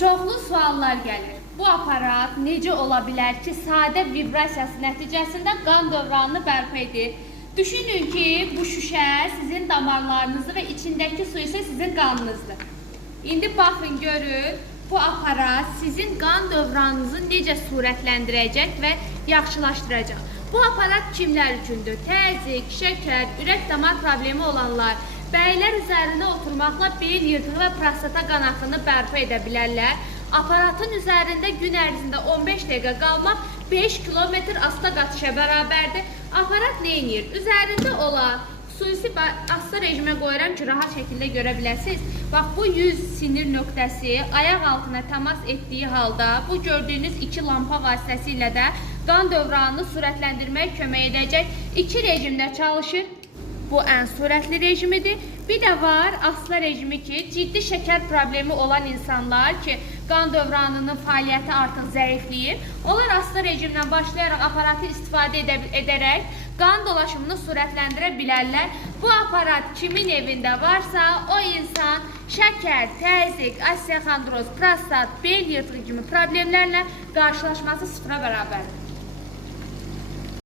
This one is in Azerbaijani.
Çoxlu suallar gəlir. Bu aparat necə ola bilər ki, sadə vibrasiyası nəticəsində qan dövranını bərpa edir? Düşünün ki, bu şüşə sizin damarlarınızdır və içindəki su isə sizin qanınızdır. İndi baxın, görün, bu aparat sizin qan dövranınızı necə surətləndirəcək və yaxşılaşdıracaq. Bu aparat kimlər üçündür? Təzyiq, şəkər, ürək damar problemi olanlar, bəylər üzərində oturmaqla bel yırtığı və prostata qan axını bərpa edə bilərlər. Aparatın üzərində gün ərzində 15 dəqiqə qalmaq 5 kilometr asta qatışa bərabərdir. Aparat nə edir? Üzərində olan xüsusi asta rejimə qoyuram ki, rahat şəkildə görə biləsiniz. Bax, bu 100 sinir nöqtəsi ayaq altına təmas etdiyi halda bu gördüyünüz iki lampa vasitəsilə də qan dövranını sürətləndirməyə kömək edəcək. İki rejimdə çalışır. Bu ən sürətli rejimidir. Bir də var asla rejimi ki, ciddi şəkər problemi olan insanlar ki, qan dövranının fəaliyyəti artıq zəifləyir. Onlar asla rejimdən başlayaraq aparatı istifadə edərək qan dolaşımını sürətləndirə bilərlər. Bu aparat kimin evində varsa, o insan şəkər, təzyiq, osteoxondroz, prostat, bel yırtığı kimi problemlərlə qarşılaşması sıfıra bərabərdir.